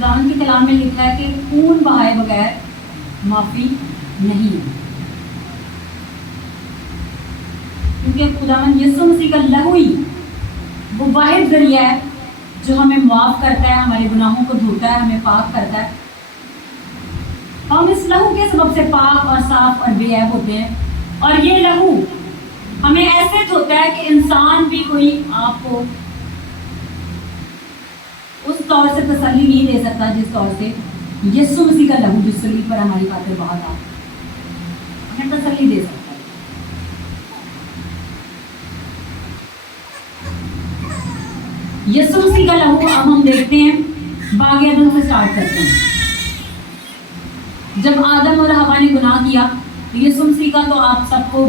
قرآن کے کلام میں لکھا ہے کہ خون بہائے بغیر معافی نہیں ہے، کیونکہ خداوند یسوع مسیح کا لہو ہی وہ واحد ذریعہ ہے جو ہمیں معاف کرتا ہے، ہمارے گناہوں کو دھوتا ہے، ہمیں پاک کرتا ہے۔ ہم اس لہو کے سبب سے پاک اور صاف اور بے عیب ہوتے ہیں، اور یہ لہو ہمیں ایسے دھوتا ہے کہ انسان بھی کوئی آپ کو اس طور سے تسلی نہیں دے سکتا جس طور سے یسوع مسیح کا لہو جو صلیب پر ہماری خاطر بہا تھا ہمیں تسلی دے سکتا ہے۔ یسوع مسیح کا لہو اب ہم دیکھتے ہیں باغ عدن سے سٹارٹ کرتے ہیں۔ جب آدم اور حوا نے گناہ کیا تو یسوع مسیح کا تو آپ سب کو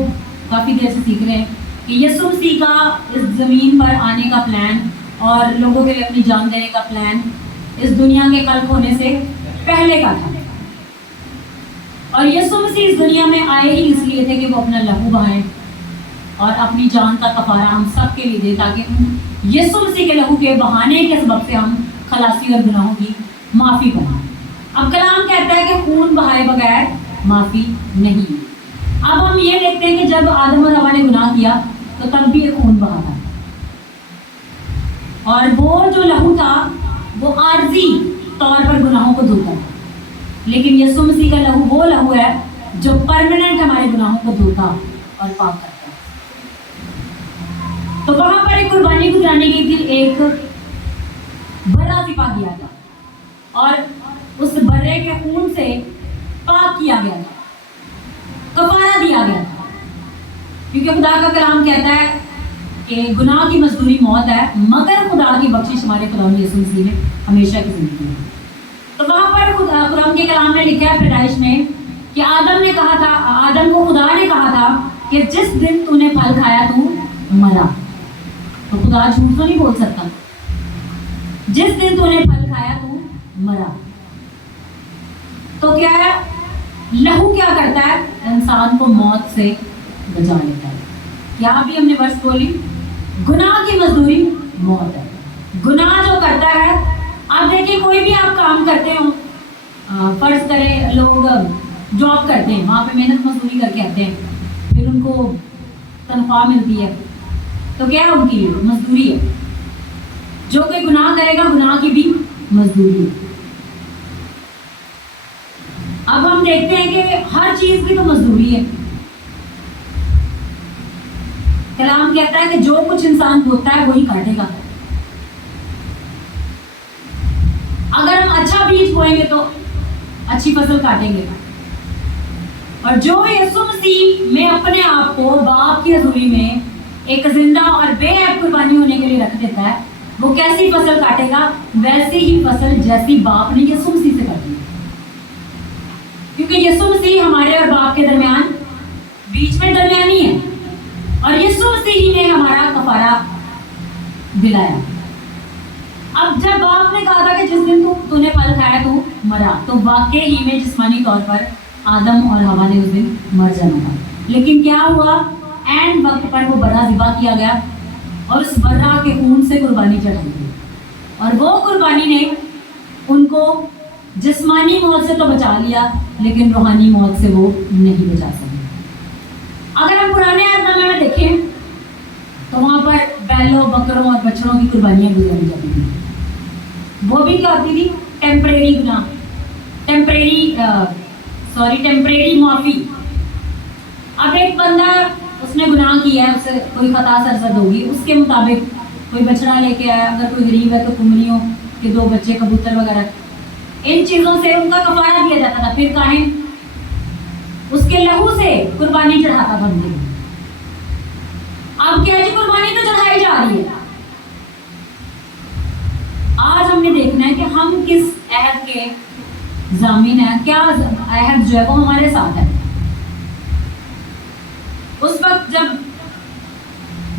کافی دیر سے سیکھ رہے ہیں کہ یسوع مسیح کا اس زمین پر آنے کا پلان اور لوگوں کے لیے اپنی جان دینے کا پلان اس دنیا کے خلق ہونے سے پہلے کا تھا، اور یسوع مسیح اس دنیا میں آئے ہی اس لیے تھے کہ وہ اپنا لہو بہائیں اور اپنی جان کا کفارہ ہم سب کے لیے دے، تاکہ یسوع مسیح کے لہو کے بہانے کے سبب سے ہم خلاصی اور گناہوں کی معافی پائیں۔ اب کلام کہتا ہے کہ خون بہائے بغیر معافی نہیں۔ اب ہم یہ دیکھتے ہیں کہ جب آدم اور حوا نے گناہ کیا تو تب بھی ایک خون بہا تھا، اور وہ جو لہو تھا وہ عارضی طور پر گناہوں کو دھوتا تھا، لیکن یسوع مسیح کا لہو وہ لہو ہے جو پرماننٹ ہمارے گناہوں کو دھوتا اور پاک کرتا ہے۔ تو وہاں پر ایک قربانی گزرانی گئی تھی، ایک برا ذبح کیا تھا اور اس برے کے خون سے پاک کیا گیا تھا، کفارہ دیا گیا تھا، کیونکہ خدا کا کلام کہتا ہے کہ گناہ کی مزدوری موت ہے، مگر خدا کی بخشش ہمارے خدا یسوع مسیح میں ہمیشہ کی زندگی ہے۔ تو وہاں پر قرآن کے کلام میں لکھا ہے پیدائش میں کہ آدم نے کہا تھا، آدم کو خدا نے کہا تھا کہ جس دن تو نے پھل کھایا تو مرا۔ تو خدا جھوٹ تو نہیں بول سکتا، جس دن تو نے پھل کھایا تو مرا۔ تو کیا ہے لہو کیا کرتا ہے؟ انسان کو موت سے بچا لیتا ہے۔ کیا بھی ہم نے ورس بولی، گناہ کی مزدوری موت ہے۔ گناہ جو کرتا ہے، آپ دیکھیں کوئی بھی آپ کام کرتے ہو، فرض کریں لوگ جاب کرتے ہیں، وہاں پہ محنت مزدوری کر کے آتے ہیں، پھر ان کو تنخواہ ملتی ہے، تو کیا ہے ان کی مزدوری ہے۔ جو کوئی گناہ کرے گا گناہ کی بھی مزدوری ہے۔ اب ہم دیکھتے ہیں کہ ہر چیز کی تو مزدوری ہے۔ کلام کہتا ہے کہ جو کچھ انسان بوتا ہے وہی کاٹے گا۔ اگر ہم اچھا بیج بوئیں گے تو اچھی فصل کاٹیں گے، اور جو یسوع مسیح میں اپنے آپ کو باپ کی حضوری میں ایک زندہ اور بے عیب قربانی ہونے کے لیے رکھ دیتا ہے، وہ کیسی فصل کاٹے گا؟ ویسی ہی فصل جیسی باپ نے یسوع مسیح سے کاٹی، کیونکہ یسوع مسیح ہمارے اور باپ کے درمیان بیچ میں درمیانی ہے، اور یسوع مسیح ہی نے ہمارا کفارہ دلایا۔ اب جب باپ نے کہا تھا کہ جس دن تو نے پھل کھایا تو مرا، تو واقعی ہی میں جسمانی طور پر آدم اور حوا نے اس دن مر جانا تھا، لیکن کیا ہوا؟ اینڈ وقت پر وہ برا ذبح کیا گیا اور اس برا کے خون سے قربانی چڑھائی گئی، اور وہ قربانی نے ان کو جسمانی موت سے تو بچا لیا، لیکن روحانی موت سے وہ نہیں بچا سکے۔ اگر ہم پرانے عہد نامے میں دیکھیں تو وہاں پر بیلوں، بکروں اور بچڑوں کی قربانیاں گزاری جاتی تھیں۔ وہ بھی کیا ہوتی تھی؟ ٹیمپریری گناہ، ٹیمپریری معافی۔ اب ایک بندہ اس نے گناہ کیا ہے، اسے کوئی خطا سرزد ہوگی، اس کے مطابق کوئی بچڑا لے کے آیا، اگر کوئی غریب ہے تو کمریوں کے 2 بچے، کبوتر وغیرہ، ان چیزوں سے ان کا کفارہ دیا جاتا تھا، پھر کاہن اس کے لہو سے قربانی چڑھاتا بندے۔ اب کیا جی قربانی تو چڑھائی جا رہی ہے۔ آج ہم نے دیکھنا ہے کہ ہم کس عہد کے ضامن ہیں، کیا عہد جو ہے وہ ہمارے ساتھ ہے۔ اس وقت جب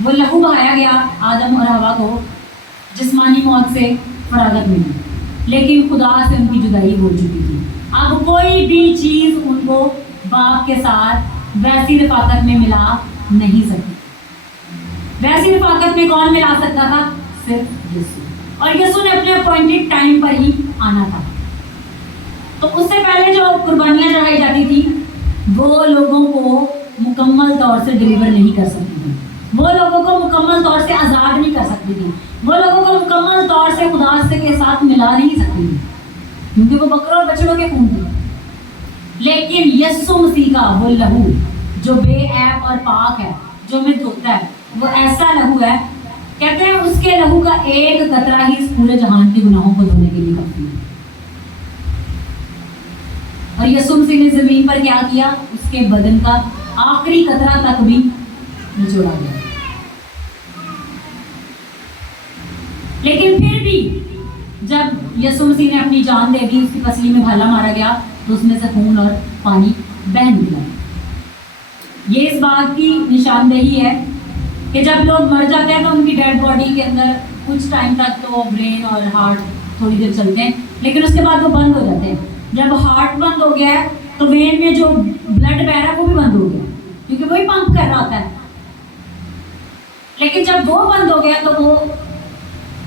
وہ لہو بہایا گیا، آدم اور حوا کو جسمانی موت سے فراغت ملی، لیکن خدا سے ان کی جدائی ہو چکی تھی۔ اب کوئی بھی چیز ان کو باپ کے ساتھ ویسی رفاقت میں ملا نہیں سکتی۔ ویسی رفاقت میں کون ملا سکتا تھا؟ صرف یسوع، اور یسوع نے اپنے اپوائنٹڈ ٹائم پر ہی آنا تھا. تو اس سے پہلے جو قربانیاں چڑھائی جاتی تھی وہ لوگوں کو مکمل طور سے ڈلیور نہیں کر سکتی تھی, وہ لوگوں کو مکمل طور سے آزاد نہیں کر سکتی تھی, وہ لوگوں کو مکمل طور سے خدا سے کے ساتھ ملا نہیں سکتی تھی, کیونکہ وہ بکروں اور بچڑوں کے خون تھے. لیکن یسوع مسیح کا وہ لہو جو بے عیب اور پاک ہے, جو ہمیں دھوتا ہے, وہ ایسا لہو ہے, کہتے ہیں اس کے لہو کا ایک قطرہ ہی اس پورے جہان کے گناہوں کو دھونے کے لیے کافی ہے. اور یسوع مسیح نے زمین پر کیا کیا, اس کے بدن کا آخری قطرہ تک بھی نچوڑا گیا. لیکن پھر بھی جب یسوع مسیح نے اپنی جان دے دی, اس کی پسلی میں بھالا مارا گیا, تو اس میں سے خون اور پانی بہہ نکلا. یہ اس بات کی نشاندہی ہے کہ جب لوگ مر جاتے ہیں تو ان کی ڈیڈ باڈی کے اندر کچھ ٹائم تک تو برین اور ہارٹ تھوڑی دیر چلتے ہیں, لیکن اس کے بعد وہ بند ہو جاتے ہیں. جب ہارٹ بند ہو گیا ہے تو وین میں جو بلڈ بہ رہا ہے وہ بھی بند ہو گیا, کیونکہ وہی پمپ کر رہا ہوتا ہے. لیکن جب وہ بند ہو گیا تو وہ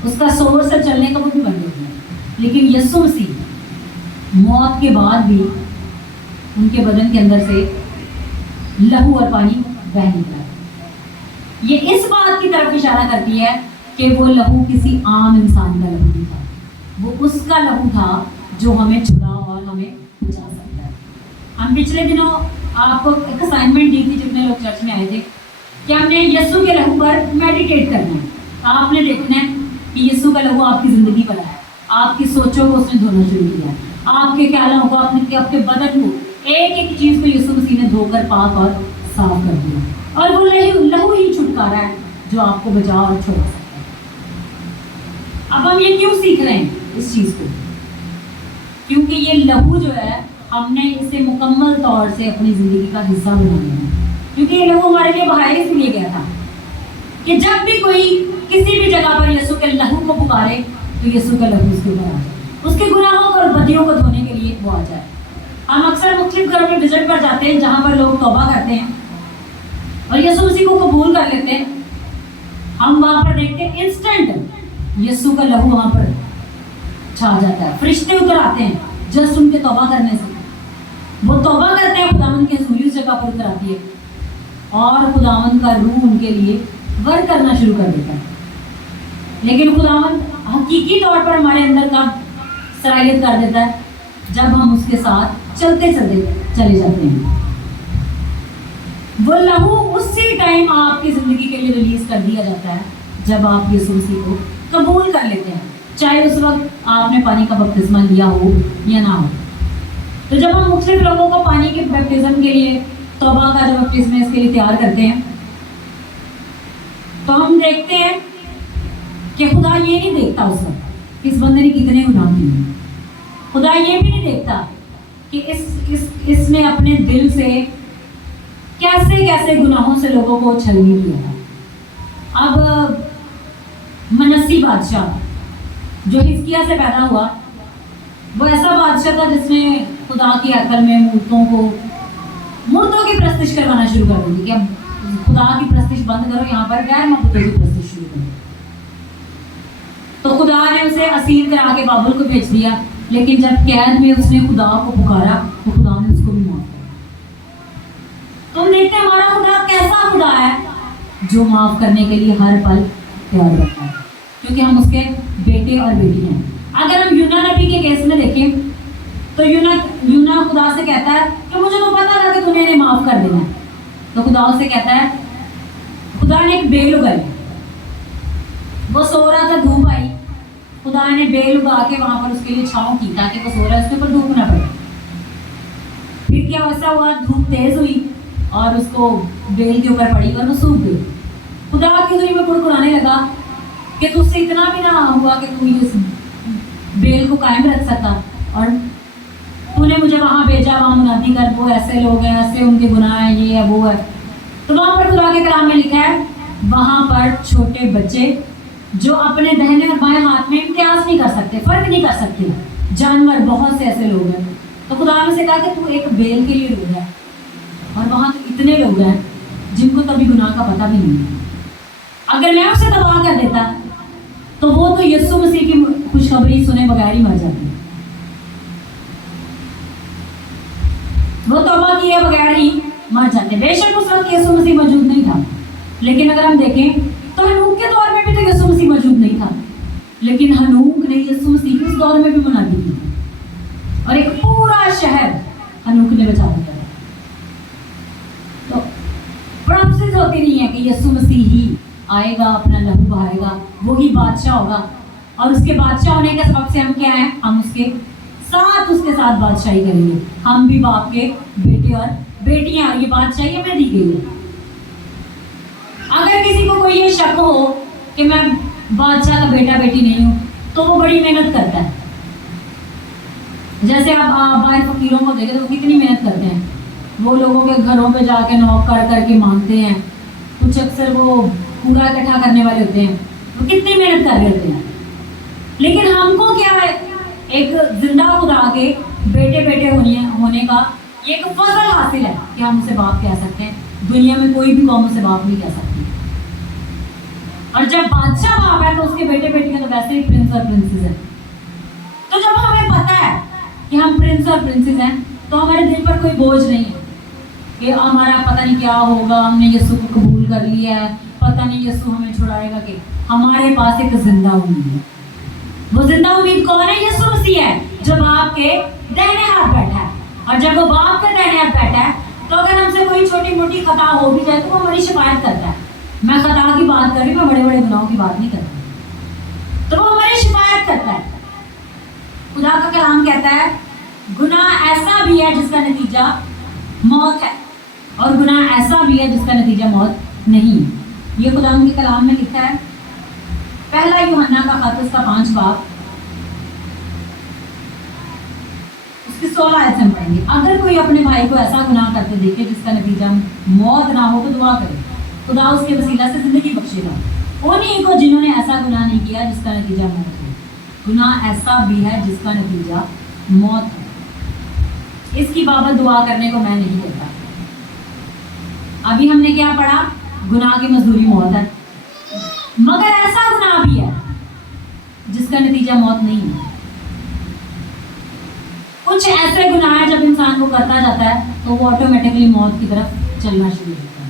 اس کا سورس ہے چلنے کا, وہ بھی بند ہو گیا. لیکن یسوع مسیح موت کے بعد بھی ان کے بدن کے اندر سے لہو اور پانی بہہ نکلا. یہ اس بات کی طرف اشارہ کرتی ہے کہ وہ لہو کسی عام انسان کا لہو نہیں تھا, وہ اس کا لہو تھا جو ہمیں چھڑا اور ہمیں بچا سکتا ہے. ہم پچھلے دنوں آپ کو ایک اسائنمنٹ دی تھی جتنے لوگ چرچ میں آئے تھے, کہ ہم نے یسوع کے لہو پر میڈیٹیٹ کرنا ہے. آپ نے دیکھنا ہے کہ یسوع کا لہو آپ کی زندگی پر آیا, آپ کی سوچوں کو اس نے دھونا شروع کیا, آپ کے خیالوں کو, آپ کے بدن کو, ایک ایک چیز کو یسوع مسیح نے دھو کر پاک اور صاف کر دیا. اور وہ لہو ہی چھٹکارا ہے جو آپ کو بچا اور چھوڑا سکتا ہے. اب ہم یہ کیوں سیکھ رہے ہیں اس چیز کو, کیونکہ یہ لہو جو ہے ہم نے اسے مکمل طور سے اپنی زندگی کا حصہ بنا لیا ہے. کیونکہ یہ لہو ہمارے لیے بہایا اس لیے گیا تھا کہ جب بھی کوئی کسی بھی جگہ پر یسوع کے لہو کو پکارے تو یسوع کا لہو اس کے اوپر آ جائے, اس کے گناہوں اور بدیوں کو دھونے کے لیے وہ آ جائے. ہم اکثر مختلف گھروں میں وزٹ پر جاتے ہیں جہاں پر لوگ توبہ کرتے ہیں اور یسوع مسیح کو قبول کر لیتے ہیں. ہم وہاں پر دیکھتے ہیں انسٹنٹ یسوع کا لہو وہاں پر چھا جاتا ہے, فرشتے اتر آتے ہیں جسٹ ان کے توبہ کرنے سے. وہ توبہ کرتے ہیں, خداوند کی حضوری اس جگہ پر اتر آتی ہے اور خداوند کا روح ان کے لیے ورک کرنا شروع کر دیتا ہے. لیکن خداوند حقیقی طور پر ہمارے اندر کا صلاحیت کر دیتا ہے جب ہم اس کے ساتھ چلتے چلتے چلے جاتے ہیں. وہ لہو اسی ٹائم آپ کی زندگی کے لیے ریلیز کر دیا جاتا ہے جب آپ یسوع مسیح کو قبول کر لیتے ہیں, چاہے اس وقت آپ نے پانی کا بپتسمہ لیا ہو یا نہ ہو. تو جب ہم مختلف لوگوں کو پانی کے بیپٹزم کے لیے, توبہ کا جو بپتسمہ اس کے لیے تیار کرتے ہیں, تو ہم دیکھتے ہیں کہ خدا یہ نہیں دیکھتا اس وقت کہ اس بندے نے کتنے گناہ کیے. خدا یہ بھی نہیں دیکھتا کہ اس نے اپنے دل سے کیسے کیسے گناہوں سے لوگوں کو چھلنی کیا تھا. اب منسی بادشاہ جو حزقیہ سے پیدا ہوا, وہ ایسا بادشاہ تھا جس نے خدا کی عقل میں مردوں کی پرستش کروانا شروع کر دی کہ اب خدا کی پرستش بند کرو, یہاں پر غیر معبودوں کی پرستش شروع کرو. تو خدا نے اسے اسیر کرا کے بابل کو بھیج دیا, لیکن جب قید میں اس نے خدا کو پکارا تو خدا نے اس کو بھی معاف کیا. تم دیکھتے ہیں ہمارا خدا کیسا خدا ہے جو معاف کرنے کے لیے ہر پل تیار رہتا ہے, کیونکہ ہم اس کے بیٹے اور بیٹی ہیں. اگر ہم یونا نبی کے کیس میں دیکھیں تو یونا خدا سے کہتا ہے کہ مجھے تو پتا تھا کہ تم نے معاف کر دینا ہے. تو خدا اس سے کہتا ہے, خدا نے ایک بیل اگائی, وہ سو رہا تھا, دھوپ آئی, خدا نے بیل اگا کے وہاں پر اس کے لیے چھاؤں کی تاکہ وہ سو رہا ہے اس کے اوپر دھوپ نہ پڑے. پھر کیا ایسا ہوا, دھوپ تیز ہوئی اور اس کو بیل کے اوپر پڑی اور وہ سوکھ گئی. خدا کی حضوری میں کڑکڑانے لگا کہ تجھ سے اتنا بھی نہ ہوا کہ تم اس بیل کو قائم رکھ سکتا, اور تو نے مجھے وہاں بھیجا, وہاں منادی کر, وہ ایسے لوگ ہیں, ایسے ان کے گناہ ہیں, یہ ہے وہ ہے. تو وہاں پر خدا کے کلام میں لکھا ہے, وہاں پر چھوٹے بچے جو اپنے دہنے اور بائیں ہاتھ میں امتیاز نہیں کر سکتے, فرق نہیں کر سکتے, جانور, بہت سے ایسے لوگ ہیں. تو خدا نے سے کہا کہ تو ایک بیل کے لیے رو جا, اور وہاں تو اتنے لوگ ہیں جن کو کبھی گناہ کا پتہ بھی نہیں ہے. اگر میں اسے تباہ کر دیتا تو وہ تو یسوع مسیح کی خوشخبری سنے بغیر ہی مر جاتے ہیں، وہ توبہ کیے بغیر ہی مر جاتے ہیں۔ بے شک اس وقت یسوع مسیح موجود نہیں تھا، لیکن اگر ہم دیکھیں تو ہنوک کے دور میں بھی تو یسوع مسیح موجود نہیں تھا، لیکن ہنوک نے یسوع مسیح کے اس دور میں بھی منادی کی اور ایک پورا شہر ہنوک نے بچا دیا۔ تو پروفیسیز ہوتی نہیں ہے کہ یسوع مسیح ہی آئے گا، اپنا لہو بہائے گا، وہی بادشاہ ہوگا، اور اس کے بادشاہ ہونے کے سبب سے ہم کیا ہیں، ہم اس کے ساتھ بادشاہی کریں گے، ہم بھی باپ کے بیٹے اور بیٹیاں، یہ بادشاہی ہمیں دی گئی ہے۔ اگر کسی کو کوئی یہ شک ہو کہ میں بادشاہ کا بیٹا بیٹی نہیں ہوں تو وہ بڑی محنت کرتا ہے۔ جیسے آپ باہر فقیروں کو دیکھیں تو وہ کتنی محنت کرتے ہیں، وہ لوگوں کے گھروں پہ جا کے نوک کر کے مانگتے ہیں، کچھ اکثر وہ کوڑا اکٹھا کرنے والے ہوتے ہیں، وہ کتنی محنت کر رہے ہوتے ہیں، لیکن ہم کو کیا ہے، ایک زندہ خدا کے بیٹے ہونے کا یہ ایک فضل حاصل ہے کہ ہم اسے باپ کہہ سکتے ہیں۔ دنیا میں کوئی بھی قوم اسے باپ نہیں کہہ سکتی، اور جب بادشاہ باپ ہے تو اس کے بیٹے بیٹیاں تو ویسے ہی پرنس اور پرنسز ہیں۔ تو جب ہمیں پتہ ہے کہ ہم پرنس اور پرنسز ہیں تو ہمارے دل پر کوئی بوجھ نہیں ہے کہ ہمارا پتہ نہیں کیا ہوگا، ہم نے یسوع کو قبول کر لیا ہے، پتہ نہیں یسوع ہمیں چھڑائے گا، کہ ہمارے پاس ایک زندہ امید ہے۔ وہ زندہ امید کون ہے؟ یسوع مسیح ہے، جو باپ کے دائیں ہاتھ بیٹھا ہے، اور جب وہ باپ کے دائیں ہاتھ بیٹھا ہے تو اگر ہم سے کوئی چھوٹی موٹی خطا ہو بھی جائے تو وہ ہماری شفاعت کرتا ہے۔ میں خطا کی بات کر رہی ہوں، میں بڑے بڑے گناہوں کی بات نہیں کر رہی، تو وہ ہماری شفاعت کرتا ہے۔ خدا کا کلام کہتا ہے گناہ ایسا بھی ہے جس کا نتیجہ موت ہے، اور گناہ ایسا بھی ہے جس کا نتیجہ موت نہیں ہے۔ یہ خدا ان کے کلام میں لکھا ہے، پہلا یوحنا کا خط، اس کا 5 باب، اس کی 16 آیت سے ہم پڑھیں گے۔ اگر کوئی اپنے بھائی کو ایسا گناہ کرتے دیکھے جس کا نتیجہ موت نہ ہو تو دعا کرے، خدا اس کے وسیلہ سے زندگی بخشے گا۔ انہیں کو جنہوں نے ایسا گناہ نہیں کیا جس کا نتیجہ موت ہو، گناہ ایسا بھی ہے جس کا نتیجہ موت ہے، اس کی بابت دعا کرنے کو میں نہیں کہتا۔ ابھی ہم نے کیا پڑھا؟ گناہ کی مزدوری موت ہے، مگر ایسا گناہ بھی ہے جس کا نتیجہ موت نہیں ہے۔ کچھ ایسے گناہ ہیں جب انسان کو کرتا جاتا ہے تو وہ آٹومیٹکلی موت کی طرف چلنا شروع ہوتا ہے۔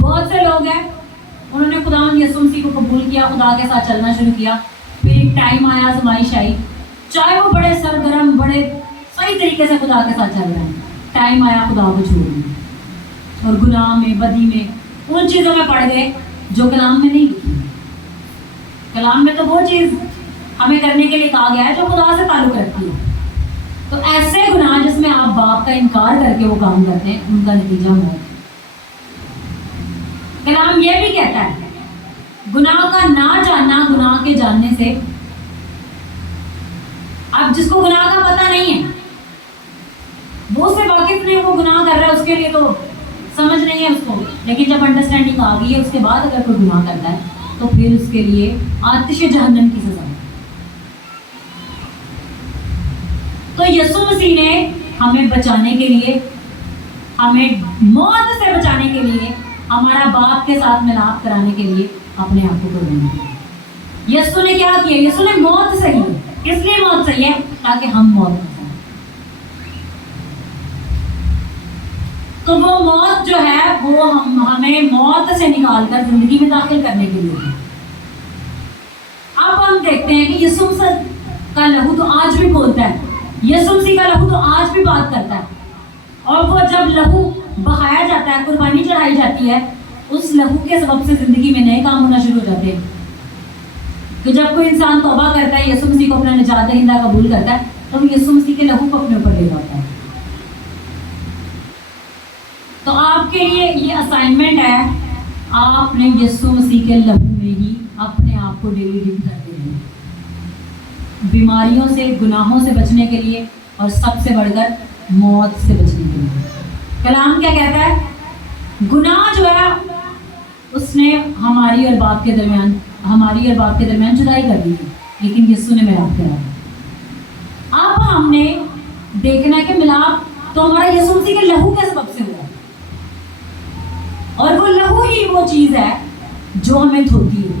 بہت سے لوگ ہیں، انہوں نے خدا یسوع مسیح کو قبول کیا، خدا کے ساتھ چلنا شروع کیا، پھر ایک ٹائم آیا، آزمائش آئی، چاہے وہ بڑے سرگرم، بڑے صحیح طریقے سے خدا کے ساتھ چل رہے ہیں، ٹائم آیا خدا کو چھوڑ دیا اور گناہ میں، بدی میں، ان چیزوں میں پڑ گئے جو کلام میں نہیں لکھی۔ کلام میں تو وہ چیز ہمیں کرنے کے لیے کہا گیا ہے جو خدا سے تعلق رکھتی ہے۔ تو ایسے گناہ جس میں آپ باپ کا انکار کر کے وہ کام کرتے ہیں، ان کا نتیجہ موت۔ کلام یہ بھی کہتا ہے گناہ کا نہ جاننا گناہ کے جاننے سے، اب جس کو گناہ کا پتہ نہیں ہے، وہ اس سے واقف نہیں، وہ گناہ کر رہا ہے، اس کے لیے تو سمجھ نہیں ہے اس کو، لیکن جب انڈرسٹینڈنگ آ گئی ہے اس کے بعد اگر کوئی گناہ کرتا ہے تو پھر اس کے لیے آتش جہنم کی سزا ہے۔ تو یسوع مسیح نے ہمیں بچانے کے لیے، ہمیں موت سے بچانے کے لیے، ہمارا باپ کے ساتھ ملاپ کرانے کے لیے اپنے آپ کو قربان کیا۔ یسوع نے کیا کیا؟ یسوع نے موت سہی۔ کس لیے موت سہی ہے؟ تاکہ ہم موت نہ سہیں۔ تو وہ موت جو ہے وہ ہمیں موت سے نکال کر زندگی میں داخل کرنے کے لیے ہے۔ اب ہم دیکھتے ہیں کہ یسوع کا لہو تو آج بھی بولتا ہے، یسوع مسیح کا لہو تو آج بھی بات کرتا ہے، اور وہ جب لہو بہایا جاتا ہے، قربانی چڑھائی جاتی ہے، اس لہو کے سبب سے زندگی میں نئے کام ہونا شروع ہو جاتے ہیں۔ تو جب کوئی انسان توبہ کرتا ہے، یسوع مسیح کو اپنا نجات دہندہ قبول کرتا ہے، تو وہ یسوع مسیح کے لہو کو اپنے اوپر لے جاتا ہے۔ تو آپ کے لیے یہ اسائنمنٹ ہے، آپ نے یسوع مسیح کے لہو میں ہی اپنے آپ کو ڈیلی ڈپ کرتے ہیں، بیماریوں سے، گناہوں سے بچنے کے لیے، اور سب سے بڑھ کر موت سے بچنے کے لیے۔ کلام کیا کہتا ہے؟ گناہ جو ہے اس نے ہماری اور باپ کے درمیان جدائی کر دی تھی، لیکن یسوع نے ملاپ کرا۔ اب ہم نے دیکھنا ہے کہ ملاپ تو ہمارا یسوع مسیح کے لہو کے سبب سے ہوا ہے، اور وہ لہو ہی وہ چیز ہے جو ہمیں دھوتی ہے۔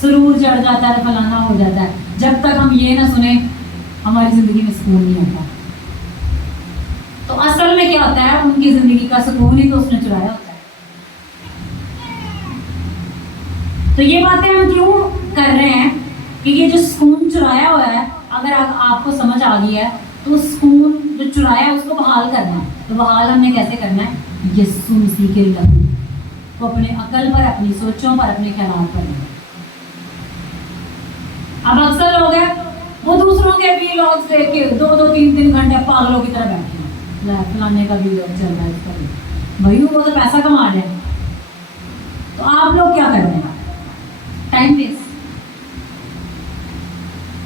سرور چڑھ جاتا ہے, فلانا ہو جاتا ہے. جب تک ہم یہ نہ سنیں ہماری زندگی میں سکون نہیں ہوتا. تو اصل میں کیا ہوتا ہے, ان کی زندگی کا سکون ہی تو اس نے چرایا ہوتا ہے. تو یہ باتیں ہم کیوں کر رہے ہیں کہ یہ جو سکون چرایا ہوا ہے, اگر آپ کو سمجھ آ گئی ہے تو سکون جو چرایا ہے اس کو بحال کرنا ہے. تو بحال ہم نے کیسے کرنا ہے؟ یسوع مسیح کے لہو کو اپنے عقل پر, اپنی سوچوں پر, اپنے خیالات پر لے. اب اکثر لوگ ہیں وہ دوسروں کے بھی لوگ دیکھ کے 2-3 گھنٹے پاگلوں کی طرح بیٹھے ہیں, فلانے کا بھی چل رہا ہے, اس کا بھی. بھائی وہ تو پیسہ کما رہے ہیں, تو آپ لوگ کیا کر رہے ہیں؟ Time waste.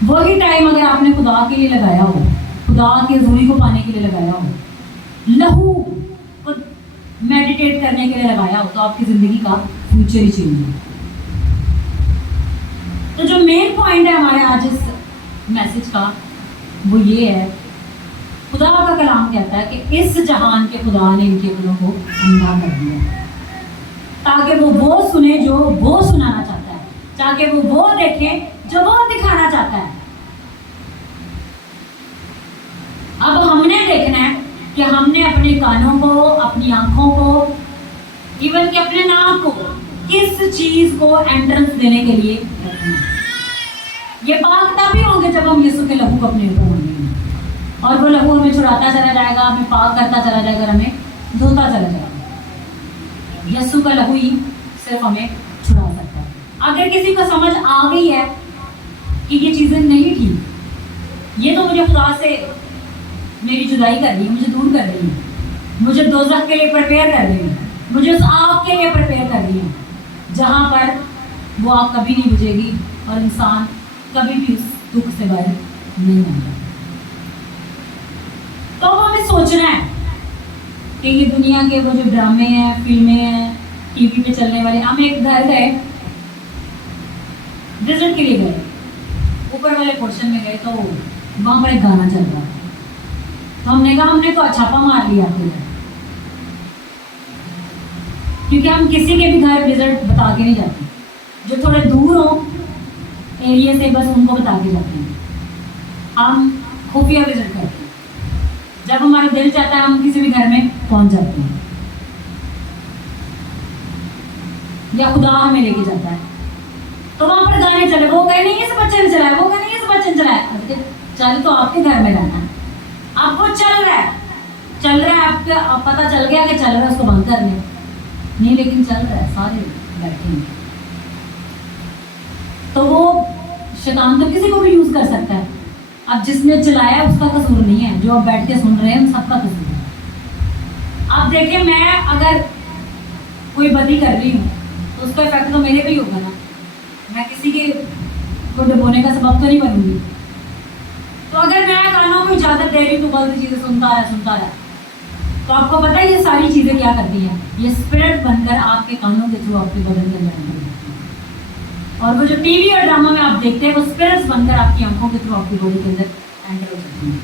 وہی ٹائم اگر آپ نے خدا کے لیے لگایا ہو, خدا کے حضوری کو پانے کے لیے لگایا ہو, لہو کو میڈیٹیٹ کرنے کے لیے لگایا ہو, تو آپ کی زندگی کا فیوچر ہی چینج ہے. تو جو مین پوائنٹ ہے ہمارے آج اس میسج کا وہ یہ ہے, خدا کا کلام کہتا ہے کہ اس جہان کے خدا نے ان کے دلوں کو اندھا کر دیا تاکہ وہ سنے جو وہ سنانا چاہتا ہے, تاکہ وہ دیکھیں جو وہ دکھانا چاہتا ہے. اب ہم نے دیکھنا ہے کہ ہم نے اپنے کانوں کو, اپنی آنکھوں کو, ایون کہ اپنے ناک کو کس چیز کو انٹرنس دینے کے لیے رکھنا ہے. یہ بات تبھی ہوں گے جب ہم یسوع کے لہو کو اپنے اوپر ہوں گے, اور وہ لہو ہمیں چھڑاتا چلا جائے گا, ہمیں پاک کرتا چلا جائے گا, ہمیں دھوتا چلا جائے گا. یسوع کا لہو ہی صرف ہمیں چھڑا سکتا ہے. اگر کسی کو سمجھ آ گئی ہے کہ یہ چیزیں نہیں ٹھیک, یہ تو مجھے خدا سے میری جدائی کر رہی ہے, مجھے دور کر رہی ہے, مجھے دوزخ کے لیے پریپیئر کر رہی ہے, مجھے اس آگ کے لیے پریپیئر کر رہی ہے جہاں پر وہ آگ کبھی نہیں بجھے گی اور انسان کبھی بھی اس دکھ سے باہر نہیں آئے. تو ہمیں سوچنا ہے کہ یہ دنیا کے وہ جو ڈرامے ہیں, فلمیں ہیں, ٹی وی پہ چلنے والے, ہم ایک گھر گئے, وزٹ کے لیے گئے, اوپر والے پورشن میں گئے تو وہاں پر ایک گانا چل رہا, تو ہم نے کہا ہم نے تو چھاپا مار لیا آپ کے گھر, کیونکہ ہم کسی کے بھی گھر وزٹ بتا کے نہیں جاتے, جو تھوڑے دور ہوں ایریے سے بس ان کو بتا کے جاتے ہیں. ہم خفیہ وزٹ کرتے ہیں, جب ہمارا دل چاہتا ہے ہم کسی بھی گھر میں پہنچ جاتے ہیں, یا خدا ہمیں لے کے جاتا ہے. تو وہاں پر گانے چلے, وہ کہے نہیں اس بچے نے چلایا, وہ کہے نہیں اس بچے نے چلایا. چل تو آپ کے گھر میں رہنا ہے, اب وہ چل رہا ہے, آپ کا پتہ چل گیا کہ چل رہا ہے, اس کو بند کر لیں. نہیں لیکن چل رہا ہے, سارے بیٹھے ہیں. تو وہ شیطان تو کسی کو بھی یوز کر سکتا ہے. اب جس نے چلایا اس کا قصور نہیں ہے, جو اب بیٹھ کے سن رہے ہیں ان سب کا قصور ہے. اب دیکھیں میں اگر کوئی بدی کر رہی ہوں تو اس کا افیکٹ تو میرے پہ ہی ہوگا نا, میں کسی کے کو ڈبونے کا سبب تو نہیں بنوں گی. تو اگر میں کانوں کو اجازت دے رہی ہوں تو غلط چیزیں سنتا رہا, تو آپ کو پتہ ہے یہ ساری چیزیں کیا کرتی ہیں, یہ اسپرٹ بن کر آپ کے کانوں کے تھرو آپ کے بدن کے اندر انٹر ہوتی ہیں. اور وہ جو ٹی وی اور ڈرامہ میں آپ دیکھتے ہیں وہ اسپرٹس بن کر آپ کی آنکھوں کے تھرو آپ کی باڈی کے اندر انٹر ہو سکتی ہیں.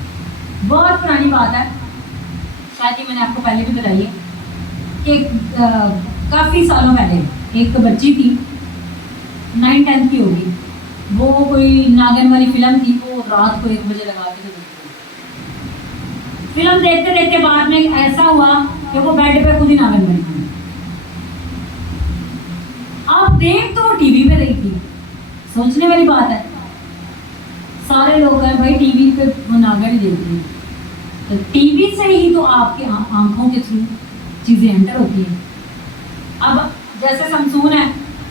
بہت پرانی بات ہے, شاید یہ میں نے آپ کو پہلے بھی بتائی ہے کہ کافی سالوں پہلے ایک بچی تھی, 9-10 کی ہوگی, وہ کوئی ناگن والی فلم تھی, وہ رات کو 1 بجے لگا کے دیکھتی. فلم دیکھتے دیکھتے بعد میں ایسا ہوا کہ وہ بیڈ پہ خود ہی ناگن بنی تھی. آپ دیکھ تو وہ ٹی وی پہ رہی تھی, سوچنے والی بات ہے. سارے لوگ ہیں بھائی ٹی وی پہ وہ ناگن ہی دیکھتے ہیں, تو ٹی وی سے ہی تو آپ کے آنکھوں کے تھرو چیزیں انٹر ہوتی ہیں. اب جیسے سمسون ہے,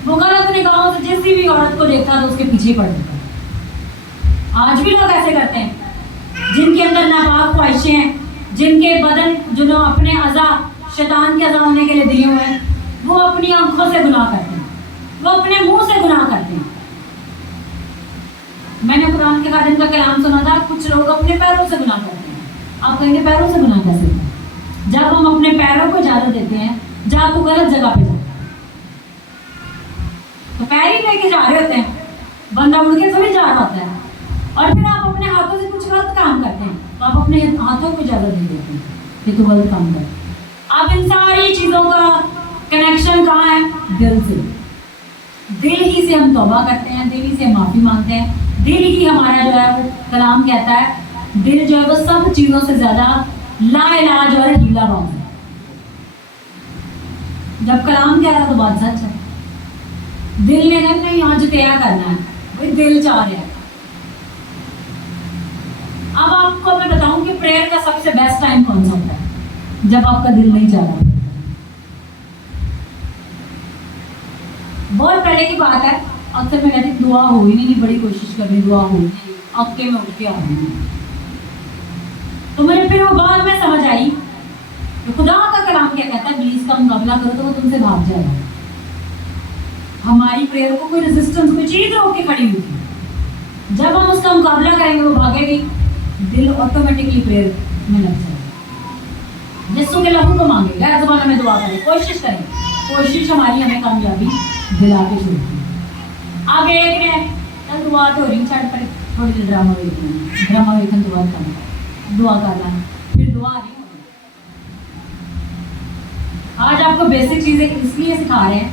وہ غلط نگاہوں سے جس بھی عورت کو دیکھتا تو اس کے پیچھے پڑ جاتا. آج بھی لوگ ایسے کرتے ہیں, جن کے اندر ناپاک خواہشیں ہیں, جن کے بدن جو اپنے اعضاء شیطان کے اعضاء ہونے کے لیے دیے ہوئے ہیں, وہ اپنی آنکھوں سے گناہ کرتے ہیں, وہ اپنے منہ سے گناہ کرتے ہیں. میں نے قرآن کے خادم کا کلام سنا تھا, کچھ لوگ اپنے پیروں سے گناہ کرتے ہیں. آپ کہیں گے پیروں سے گناہ کیسے ہوتا ہے؟ جب ہم اپنے پیروں کو اجازت دیتے ہیں جب وہ غلط جگہ پہ جاتے ہیں, تو پیر ہی لے کے جا رہے ہوتے ہیں, بندہ اڑ کے تھوڑی جا رہا ہوتا ہے. اور پھر آپ اپنے ہاتھوں سے کچھ غلط کام کرتے ہیں, تو آپ اپنے ہاتھوں کو اجازت دے دیتے ہیں کہ تو غلط کام کر. اب ان ساری چیزوں کا کنیکشن کہاں ہے؟ دل سے. دل ہی سے ہم توبہ کرتے ہیں, دل ہی سے معافی مانگتے ہیں, دل ہی ہمارا جو ہے وہ کلام کہتا ہے, دل جو ہے وہ سب چیزوں سے زیادہ لا علاج اور ہیلا باز ہے. جب کلام کہہ رہا تو بات سچ ہے. دل نے کہا نہیں آج طے کرنا ہے, بھائی دل چاہ رہا ہے. اب آپ کو میں بتاؤں کہ پریئر کا سب سے بیسٹ ٹائم کون سا ہوتا ہے؟ جب آپ کا دل نہیں چاہ رہا. بہت پہلے کی بات ہے, اکثر میں کہتی دعا ہو ہی نہیں, بڑی کوشش کر رہی دعا ہو, اب کے میں اٹھ کے آ رہی ہوں. تو مجھے پھر وہ بات میں سمجھ آئی کہ خدا کا کلام کیا کہتا ہے, ابلیس کا مقابلہ کرو تو وہ تم سے بھاگ جائے گا. ہماری پریئر کو کوئی ریزسٹنس, کوئی چیز روک کے کھڑی ہوئی تھی. جب ہم اس کا مقابلہ کریں گے وہ بھاگے گی, دل آٹومیٹکلی پریئر میں لگ جائے گا. یسوع کے لہو کو مانگے, غیر زبانوں میں دعا کریں, کوشش کریں. کوشش ہماری ہمیں کامیابی دلا کے چھوڑتی ہے. اب ایک نے چل دعا تو ہو رہی چھٹ پر تھوڑی دیر ڈرامہ دیکھنا, ڈرامہ دیکھنے دعا کرنا, دعا کرنا, پھر دعا نہیں. آج آپ کو بیسک چیزیں اس لیے سکھا رہے ہیں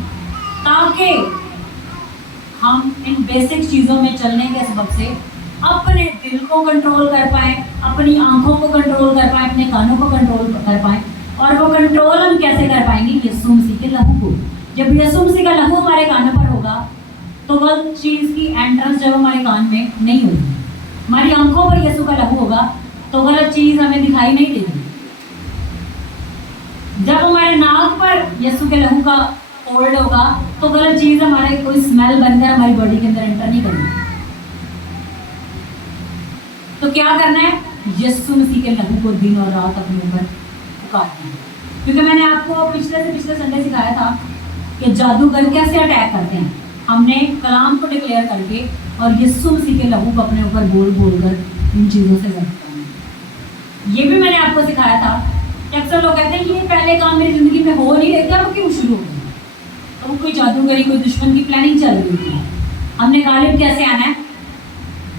تاکہ ہم ان بیسک چیزوں میں چلنے کے سبب سے اپنے دل کو کنٹرول کر پائیں, اپنی آنکھوں کو کنٹرول کر پائیں, اپنے کانوں کو کنٹرول کر پائیں. اور وہ کنٹرول ہم کیسے کر پائیں گے؟ یسوع مسیح کے لہو کو. جب یسوع مسیح کا لہو ہمارے کانوں پر ہوگا تو غلط چیز کی انٹرنس جب ہمارے کان میں نہیں ہوگی. ہماری آنکھوں پر یسوع کا لہو ہوگا تو غلط چیز ہمیں دکھائی نہیں دے گی. جب ہمارے ناک پر یسوع کے لہو کا ہولڈ ہوگا تو غلط چیز ہمارے کوئی اسمیل بن کر ہماری باڈی کے اندر انٹر نہیں کرے گی. تو کیا کرنا ہے؟ یسوع مسیح کے لہو کو دن اور رات اپنے اوپر پکارنا ہے. کیونکہ میں نے آپ کو پچھلے سنڈے سکھایا تھا کہ جادوگر کیسے اٹیک کرتے ہیں. ہم نے کلام کو ڈکلیئر کر کے اور یسوع مسیح کے لہو کو اپنے اوپر بول بول کر ان چیزوں سے ضبط کرنا. یہ بھی میں نے آپ کو سکھایا تھا کہ اکثر لوگ کہتے ہیں یہ پہلے کام میری زندگی میں ہو نہیں رہتا, وہ کیوں شروع ہو گیا؟ تو وہ کوئی جادوگری, کوئی دشمن کی پلاننگ چل رہی تھی. ہم نے غالب کیسے آنا ہے؟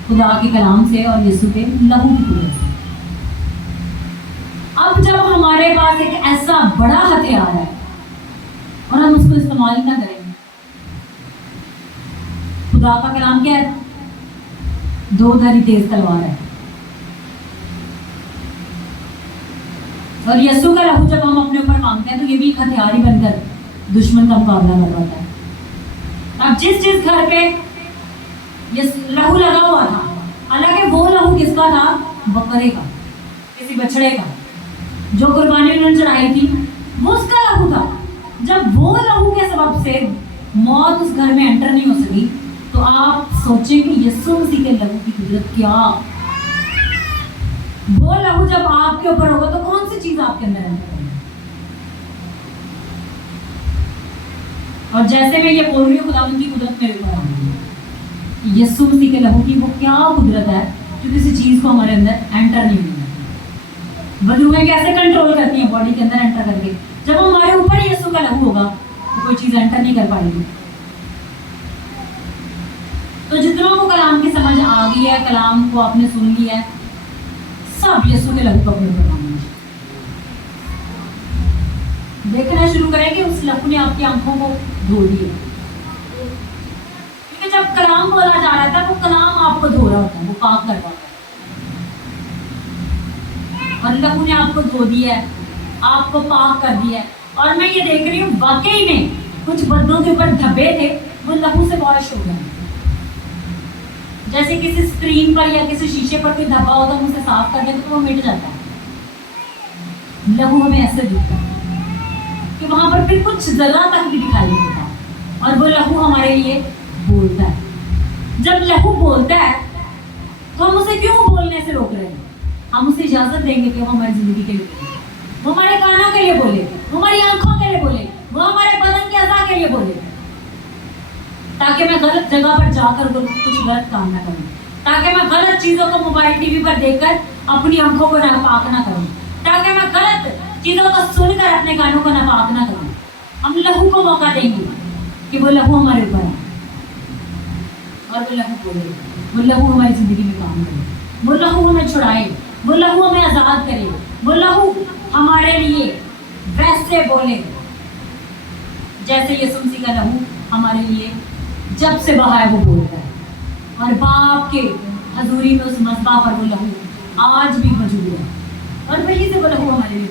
خدا کے کلام سے اور یسوع کے لہو کی قدرت سے. اب جب ہمارے پاس ایک ایسا بڑا ہتھیار ہے اور ہم اس کو استعمال نہ کریں, خدا کا کلام کیا ہے؟ دو دھاری تیز تلوار ہے. اور یسوع کا لہو جب ہم اپنے اوپر مانگتے ہیں تو یہ بھی ایک ہتھیار ہی بن کر دشمن کا مقابلہ کر رہا ہے. اب جس گھر پہ لہو لگا ہوا تھا, حالانکہ وہ لہو کس کا تھا؟ بکرے کا, کسی بچڑے کا, جو قربانی انہوں نے چڑھائی تھی وہ اس کا لہو تھا. جب وہ لہو کے سبب سے موت اس گھر میں انٹر نہیں ہو سکی تو آپ سوچیں کہ یسوع مسیح کے لہو کی قدرت کیا. وہ لہو جب آپ کے اوپر ہوگا تو کون سی چیز آپ کے اندر انٹر ہوگی. اور جیسے میں یہ بول رہی ہوں خدا کی قدرت میرے اوپر آ رہی ہے. یسوع مسیح کے لہو کی وہ کیا قدرت ہے جو کسی چیز کو ہمارے اندر انٹر نہیں ہوگی. بدروہیں کیسے کنٹرول کرتی ہیں باڈی کے اندر انٹر کر کے. جب ہمارے اوپر یسوع کا لہو ہوگا تو کوئی چیز انٹر نہیں کر پائے گی. تو جتنوں کو کلام کی سمجھ آ گئی ہے, کلام کو آپ نے سن لیا ہے, سب یسوع کے لہو کو اپنے اوپر مانگنا. دیکھنا شروع کریں کہ اس لہو نے آپ کی آنکھوں کو دھو دیا. کیونکہ جب کلام بولا جا رہا تھا وہ کلام آپ کو دھو رہا ہوتا ہے, وہ پاک کر رہا ہوتا ہے. اور لہو نے آپ کو دھو دیا ہے, آپ کو پاک کر دیا ہے. اور میں یہ دیکھ رہی ہوں واقعی میں کچھ بدنوں کے اوپر دھبے تھے وہ لہو سے واش ہو گئے. جیسے کسی اسکرین پر یا کسی شیشے پر کوئی دھبا ہوتا ہے, ہم اسے صاف کر دیں تو وہ مٹ جاتا ہے. لہو ہمیں ایسے دکھتا ہے کہ وہاں پر پھر کچھ ذرا تک بھی دکھائی نہیں دیتا, اور وہ لہو ہمارے لیے بولتا ہے. جب لہو بولتا ہے تو ہم اسے کیوں بولنے سے روک رہے ہیں؟ ہم اسے اجازت دیں گے کہ وہ ہماری زندگی کے لیے بولے, وہ ہمارے کانوں کے لیے بولے, وہ ہماری آنکھوں کے لیے بولے, وہ ہمارے بدن کے اعضاء کے لیے بولے, تاکہ میں غلط جگہ پر جا کر کچھ غلط کام نہ کروں, تاکہ میں غلط چیزوں کو موبائل ٹی وی پر دیکھ کر اپنی آنکھوں کو ناپاک نہ کروں, تاکہ میں غلط چیزوں کو سن کر اپنے کانوں کو ناپاک نہ کروں. ہم لہو کو موقع دیں گے کہ وہ لہو ہمارے اوپر ہے اور وہ لہو بولے, وہ لہو ہماری زندگی میں کام کرے, وہ لہو ہمیں چھڑائے, وہ لہو ہمیں آزاد کرے, وہ لہو ہمارے لیے ویسے بولے جیسے یسوع مسیح کا لہو ہمارے لیے جب سے بہا ہے وہ بولتا ہے، اور باپ کے حضوری میں اس مذبح پر وہ لہو آج بھی موجود ہے، اور وہی سے وہ لہو ہمارے لیے